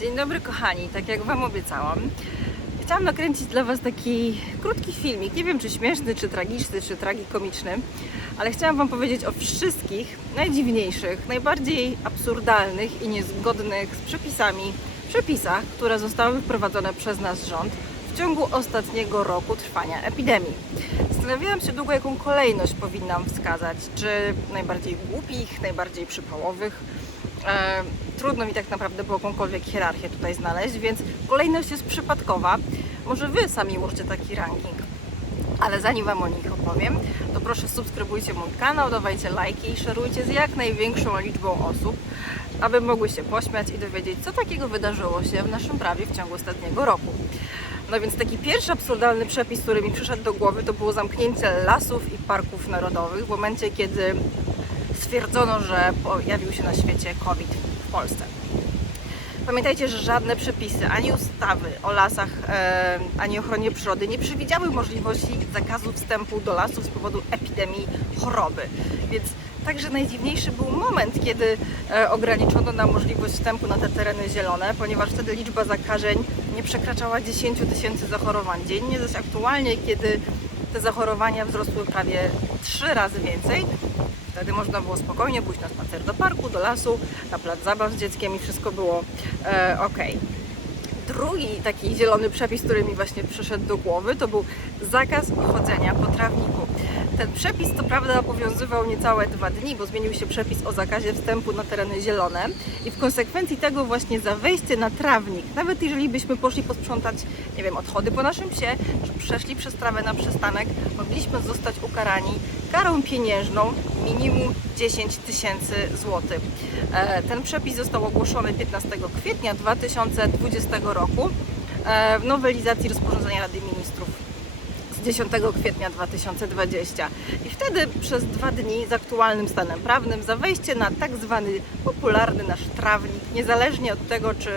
Dzień dobry kochani, tak jak Wam obiecałam. Chciałam nakręcić dla Was taki krótki filmik, nie wiem czy śmieszny, czy tragiczny, czy tragikomiczny, ale chciałam Wam powiedzieć o wszystkich najdziwniejszych, najbardziej absurdalnych i niezgodnych z przepisami przepisach, które zostały wprowadzone przez nasz rząd w ciągu ostatniego roku trwania epidemii. Zastanawiałam się długo, jaką kolejność powinnam wskazać, czy najbardziej głupich, najbardziej przypałowych, E, trudno mi tak naprawdę było jakąkolwiek hierarchię tutaj znaleźć, więc kolejność jest przypadkowa. Może Wy sami ułożcie taki ranking. Ale zanim Wam o nich opowiem, to proszę subskrybujcie mój kanał, dawajcie lajki i szerujcie z jak największą liczbą osób, aby mogły się pośmiać i dowiedzieć, co takiego wydarzyło się w naszym prawie w ciągu ostatniego roku. No więc taki pierwszy absurdalny przepis, który mi przyszedł do głowy, to było zamknięcie lasów i parków narodowych w momencie, kiedy stwierdzono, że pojawił się na świecie COVID w Polsce. Pamiętajcie, że żadne przepisy, ani ustawy o lasach, e, ani ochronie przyrody nie przewidziały możliwości zakazu wstępu do lasów z powodu epidemii choroby. Więc także najdziwniejszy był moment, kiedy e, ograniczono nam możliwość wstępu na te tereny zielone, ponieważ wtedy liczba zakażeń nie przekraczała 10 tysięcy zachorowań dziennie, zaś aktualnie, kiedy te zachorowania wzrosły prawie 3 razy więcej, Wtedy można było spokojnie pójść na spacer do parku, do lasu, na plac zabaw z dzieckiem i wszystko było e, ok. Drugi taki zielony przepis, który mi właśnie przyszedł do głowy, to był zakaz chodzenia po trawniku. Ten przepis to prawda obowiązywał niecałe dwa dni, bo zmienił się przepis o zakazie wstępu na tereny zielone i w konsekwencji tego właśnie za wejście na trawnik, nawet jeżeli byśmy poszli posprzątać, nie wiem, odchody po naszym psie, czy przeszli przez trawę na przystanek, mogliśmy zostać ukarani karą pieniężną minimum 10 tysięcy złotych. E, Ten przepis został ogłoszony 15 kwietnia 2020 roku e, w nowelizacji rozporządzenia Rady Ministrów z 10 kwietnia 2020. I wtedy przez dwa dni z aktualnym stanem prawnym za wejście na tak zwany popularny nasz trawnik, niezależnie od tego, czy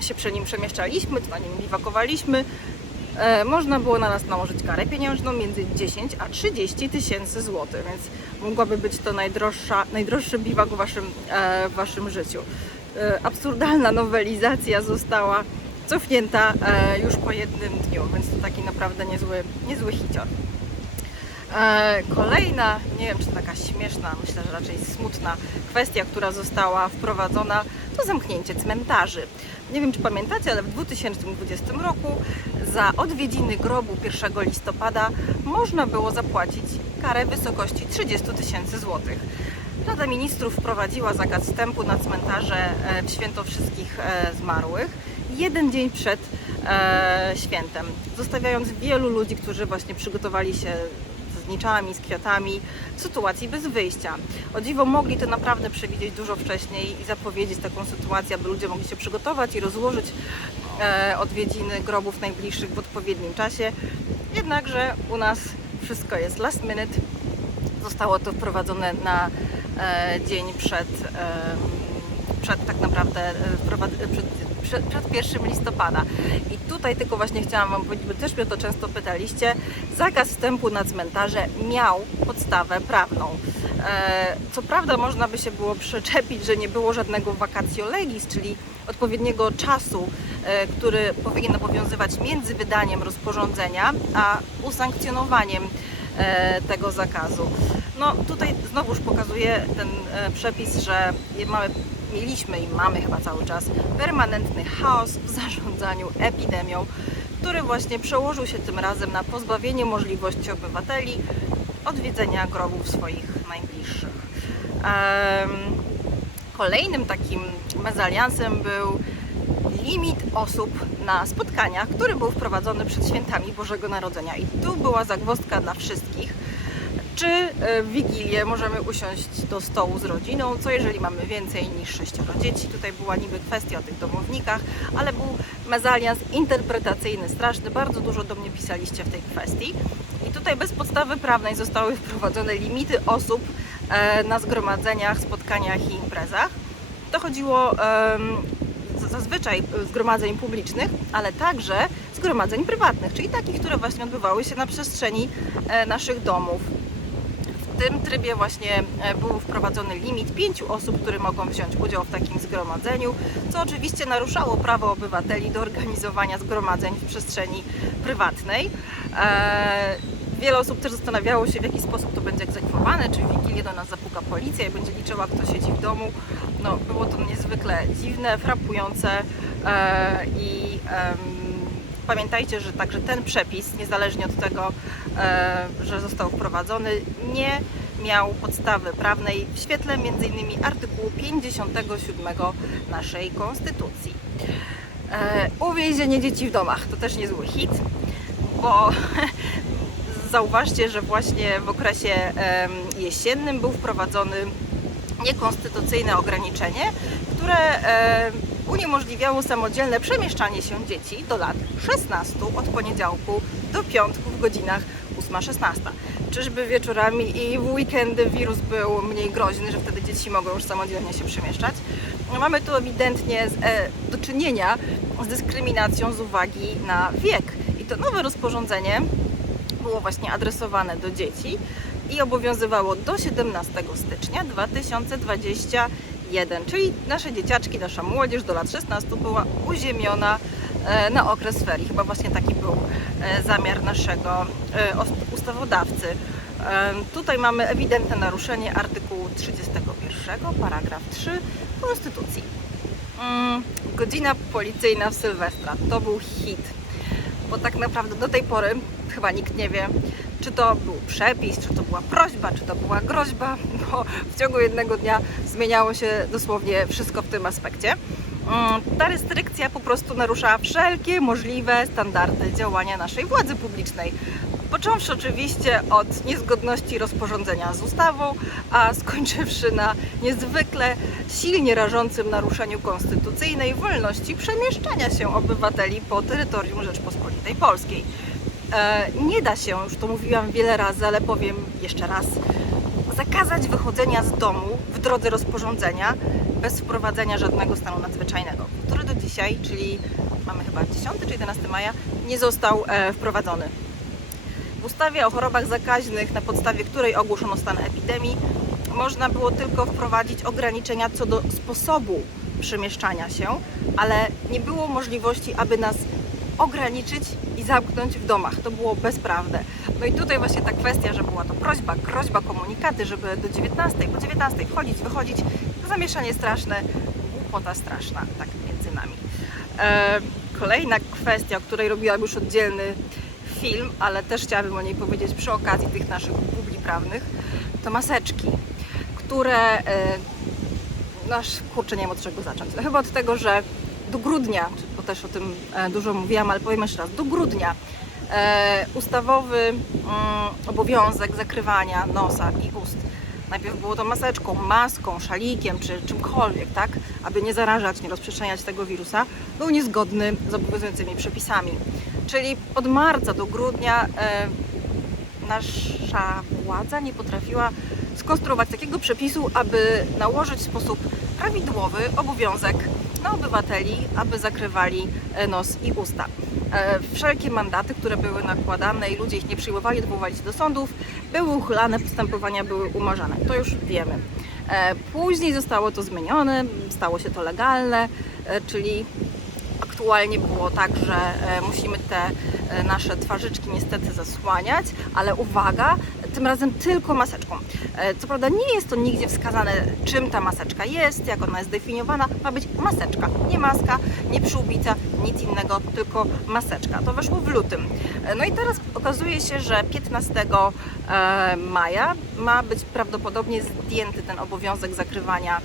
się przy nim przemieszczaliśmy, czy na nim biwakowaliśmy, e, można było na nas nałożyć karę pieniężną między 10 a 30 tysięcy złotych, więc mogłaby być to najdroższa, najdroższy biwak w waszym, e, w waszym życiu. E, absurdalna nowelizacja została cofnięta e, już po jednym dniu, więc to taki naprawdę niezły, niezły hicior. E, Kolejna, nie wiem czy taka śmieszna, myślę, że raczej smutna kwestia, która została wprowadzona, to zamknięcie cmentarzy. Nie wiem czy pamiętacie, ale w 2020 roku za odwiedziny grobu 1 listopada można było zapłacić karę w wysokości 30 tysięcy złotych. Rada Ministrów wprowadziła zakaz wstępu na cmentarze e, w święto wszystkich zmarłych jeden dzień przed e, świętem, zostawiając wielu ludzi, którzy właśnie przygotowali się z niczami, z kwiatami, w sytuacji bez wyjścia. O dziwo mogli to naprawdę przewidzieć dużo wcześniej i zapowiedzieć taką sytuację, aby ludzie mogli się przygotować i rozłożyć e, odwiedziny grobów najbliższych w odpowiednim czasie. Jednakże u nas wszystko jest last minute. Zostało to wprowadzone na e, dzień przed, e, przed tak naprawdę e, przed, przed, przed 1 listopada. I tutaj tylko właśnie chciałam Wam powiedzieć, bo też mnie to często pytaliście, zakaz wstępu na cmentarze miał podstawę prawną. E, Co prawda można by się było przyczepić, że nie było żadnego vacatio legis, czyli odpowiedniego czasu, e, który powinien obowiązywać między wydaniem rozporządzenia a usankcjonowaniem e, tego zakazu. No tutaj znowuż pokazuje ten przepis, że mamy, mieliśmy i mamy chyba cały czas permanentny chaos w zarządzaniu epidemią, który właśnie przełożył się tym razem na pozbawienie możliwości obywateli odwiedzenia grobów swoich najbliższych. Kolejnym takim mezaliansem był limit osób na spotkaniach, który był wprowadzony przed świętami Bożego Narodzenia. I tu była zagwozdka dla wszystkich. Czy e, w Wigilię możemy usiąść do stołu z rodziną? Co jeżeli mamy więcej niż sześcioro dzieci? Tutaj była niby kwestia o tych domownikach, ale był mezalians interpretacyjny straszny. Bardzo dużo do mnie pisaliście w tej kwestii. I tutaj bez podstawy prawnej zostały wprowadzone limity osób e, na zgromadzeniach, spotkaniach i imprezach. To chodziło zazwyczaj zgromadzeń publicznych, ale także zgromadzeń prywatnych, czyli takich, które właśnie odbywały się na przestrzeni e, naszych domów. Tym trybie właśnie e, był wprowadzony limit pięciu osób, które mogą wziąć udział w takim zgromadzeniu, co oczywiście naruszało prawo obywateli do organizowania zgromadzeń w przestrzeni prywatnej. E, Wiele osób też zastanawiało się, w jaki sposób to będzie egzekwowane, czy w Wigilię do nas zapuka policja i będzie liczyła, kto siedzi w domu. No, było to niezwykle dziwne, frapujące e, i pamiętajcie, że także ten przepis, niezależnie od tego, e, że został wprowadzony, nie miał podstawy prawnej w świetle m.in. artykułu 57 naszej Konstytucji. E, uwięzienie dzieci w domach to też niezły hit, bo zauważcie, że właśnie w okresie jesiennym był wprowadzony niekonstytucyjne ograniczenie, które uniemożliwiało samodzielne przemieszczanie się dzieci do lat 16 od poniedziałku do piątku w godzinach 8-16. Czyżby wieczorami i w weekendy wirus był mniej groźny, że wtedy dzieci mogą już samodzielnie się przemieszczać? Mamy tu ewidentnie z, e, do czynienia z dyskryminacją z uwagi na wiek. I to nowe rozporządzenie było właśnie adresowane do dzieci i obowiązywało do 17 stycznia 2021, czyli nasze dzieciaczki, nasza młodzież do lat 16 była uziemiona e, na okres ferii. Chyba właśnie taki był e, zamiar naszego e, ustawodawcy. Tutaj mamy ewidentne naruszenie artykułu 31, paragraf 3 Konstytucji. Mm, Godzina policyjna w Sylwestra to był hit bo tak naprawdę do tej pory chyba nikt nie wie, czy to był przepis, czy to była prośba, czy to była groźba, bo w ciągu jednego dnia zmieniało się dosłownie wszystko w tym aspekcie. Mm, Ta restrykcja po prostu narusza wszelkie możliwe standardy działania naszej władzy publicznej. Począwszy oczywiście od niezgodności rozporządzenia z ustawą, a skończywszy na niezwykle silnie rażącym naruszeniu konstytucyjnej wolności przemieszczania się obywateli po terytorium Rzeczpospolitej Polskiej. E, nie da się, już to mówiłam wiele razy, ale powiem jeszcze raz, zakazać wychodzenia z domu w drodze rozporządzenia bez wprowadzenia żadnego stanu nadzwyczajnego, który do dzisiaj, czyli mamy chyba 10 czy 11 maja, nie został e, wprowadzony. W ustawie o chorobach zakaźnych, na podstawie której ogłoszono stan epidemii, można było tylko wprowadzić ograniczenia co do sposobu przemieszczania się, ale nie było możliwości, aby nas ograniczyć zamknąć w domach. To było bezprawne. No i tutaj właśnie ta kwestia, że była to prośba, groźba, komunikaty, żeby do 19, po 19 wchodzić, wychodzić, zamieszanie straszne, głupota straszna, tak między nami. E, kolejna kwestia, o której robiłam już oddzielny film, ale też chciałabym o niej powiedzieć przy okazji tych naszych bubli prawnych, to maseczki, które e, nasz kurczę nie wiem od czego zacząć. No chyba od tego, że do grudnia, bo też o tym e, dużo mówiłam, ale powiem jeszcze raz, do grudnia e, ustawowy mm, obowiązek zakrywania nosa i ust. Najpierw było to maseczką, maską, szalikiem czy czymkolwiek, tak, aby nie zarażać, nie rozprzestrzeniać tego wirusa, był niezgodny z obowiązującymi przepisami. Czyli od marca do grudnia e, nasza władza nie potrafiła skonstruować takiego przepisu, aby nałożyć w sposób prawidłowy obowiązek na obywateli, aby zakrywali e, nos i usta. E, Wszelkie mandaty, które były nakładane i ludzie ich nie przyjmowali, odwoływali się do sądów, były uchylane, postępowania były umarzane. To już wiemy. E, Później zostało to zmienione, stało się to legalne, czyli aktualnie było tak, że e, musimy te e, nasze twarzyczki niestety zasłaniać, ale uwaga, tym razem tylko maseczką. E, Co prawda nie jest to nigdzie wskazane, czym ta maseczka jest, jak ona jest definiowana. Ma być maseczka, nie maska, nie przyłbica, nic innego, tylko maseczka. To weszło w lutym. No i teraz okazuje się, że 15 e, maja ma być prawdopodobnie zdjęty ten obowiązek zakrywania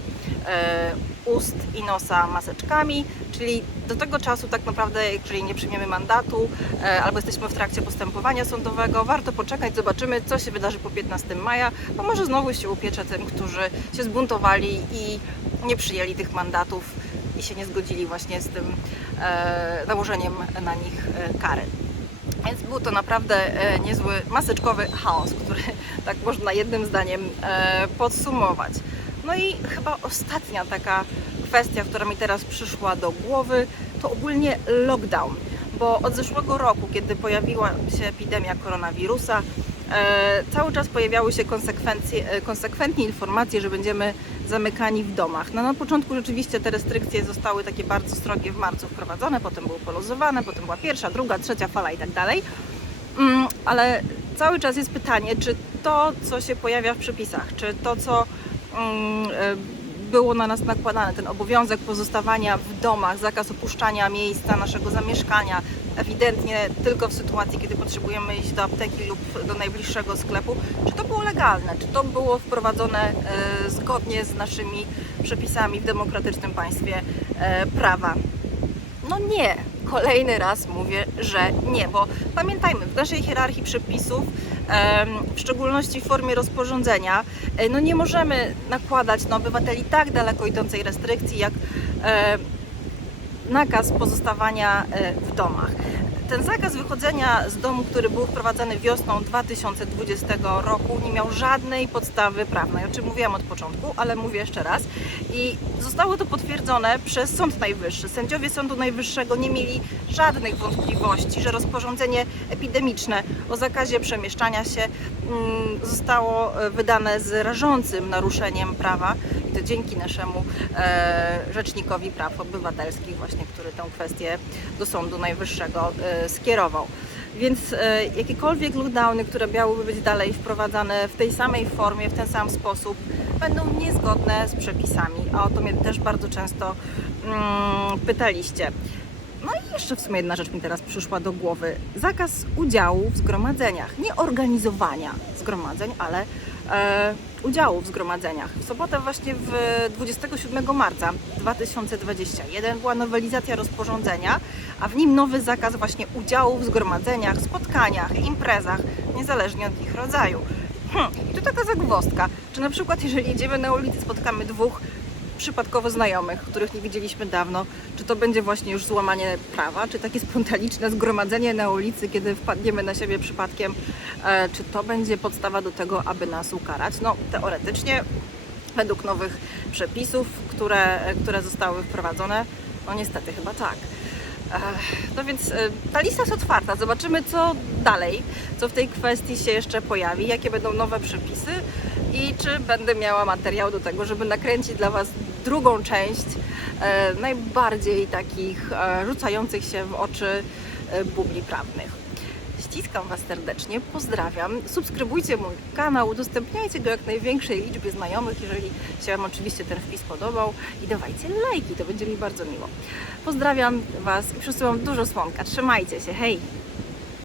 ust i nosa maseczkami, czyli do tego czasu tak naprawdę, jeżeli nie przyjmiemy mandatu e, albo jesteśmy w trakcie postępowania sądowego, warto poczekać, zobaczymy co się wydarzy po 15 maja, bo może znowu się upiecze tym, którzy się zbuntowali i nie przyjęli tych mandatów i się nie zgodzili właśnie z tym e, nałożeniem na nich e, kary. Więc był to naprawdę e, niezły maseczkowy chaos, który tak można jednym zdaniem e, podsumować. No i chyba ostatnia taka kwestia, która mi teraz przyszła do głowy, to ogólnie lockdown. Bo od zeszłego roku, kiedy pojawiła się epidemia koronawirusa, e, cały czas pojawiały się konsekwencje, e, konsekwentnie informacje, że będziemy zamykani w domach. No, na początku rzeczywiście te restrykcje zostały takie bardzo strogie w marcu wprowadzone, potem były poluzowane, potem była pierwsza, druga, trzecia fala i tak dalej. Mm, ale cały czas jest pytanie, czy to, co się pojawia w przepisach, czy to, co było na nas nakładane, ten obowiązek pozostawania w domach, zakaz opuszczania miejsca naszego zamieszkania, ewidentnie tylko w sytuacji, kiedy potrzebujemy iść do apteki lub do najbliższego sklepu, czy to było legalne, czy to było wprowadzone e, zgodnie z naszymi przepisami w demokratycznym państwie e, prawa. No nie. Kolejny raz mówię, że nie, bo pamiętajmy, w naszej hierarchii przepisów, w szczególności w formie rozporządzenia, e, no nie możemy nakładać na obywateli tak daleko idącej restrykcji, jak nakaz pozostawania e, w domach. Ten zakaz wychodzenia z domu, który był wprowadzany wiosną 2020 roku, nie miał żadnej podstawy prawnej, o czym mówiłam od początku, ale mówię jeszcze raz. I zostało to potwierdzone przez Sąd Najwyższy. Sędziowie Sądu Najwyższego nie mieli żadnych wątpliwości, że rozporządzenie epidemiczne o zakazie przemieszczania się mm, zostało e, wydane z rażącym naruszeniem prawa to dzięki naszemu e, Rzecznikowi Praw Obywatelskich właśnie, który tę kwestię do Sądu Najwyższego e, skierował. Więc e, jakiekolwiek lockdowny, które miałyby być dalej wprowadzane w tej samej formie, w ten sam sposób, będą niezgodne z przepisami. A o to mnie też bardzo często mm, pytaliście. No i jeszcze w sumie jedna rzecz mi teraz przyszła do głowy. Zakaz udziału w zgromadzeniach. Nie organizowania zgromadzeń, ale udziału w zgromadzeniach. W sobotę właśnie w 27 marca 2021 była nowelizacja rozporządzenia, a w nim nowy zakaz właśnie udziału w zgromadzeniach, spotkaniach, imprezach, niezależnie od ich rodzaju. Hm, I tu taka zagwozdka, czy na przykład jeżeli jedziemy na ulicy, spotkamy dwóch przypadkowo znajomych, których nie widzieliśmy dawno, czy to będzie właśnie już złamanie prawa, czy takie spontaniczne zgromadzenie na ulicy, kiedy wpadniemy na siebie przypadkiem, e, czy to będzie podstawa do tego, aby nas ukarać? No, teoretycznie, według nowych przepisów, które, które zostały wprowadzone, no niestety chyba tak. Ech, No więc e, ta lista jest otwarta. Zobaczymy, co dalej, co w tej kwestii się jeszcze pojawi, jakie będą nowe przepisy i czy będę miała materiał do tego, żeby nakręcić dla Was drugą część e, najbardziej takich e, rzucających się w oczy e, bubli prawnych. Ściskam Was serdecznie, pozdrawiam. Subskrybujcie mój kanał, udostępniajcie go jak największej liczbie znajomych, jeżeli się Wam oczywiście ten wpis podobał i dawajcie lajki, to będzie mi bardzo miło. Pozdrawiam Was i przesyłam dużo słonka. Trzymajcie się, hej!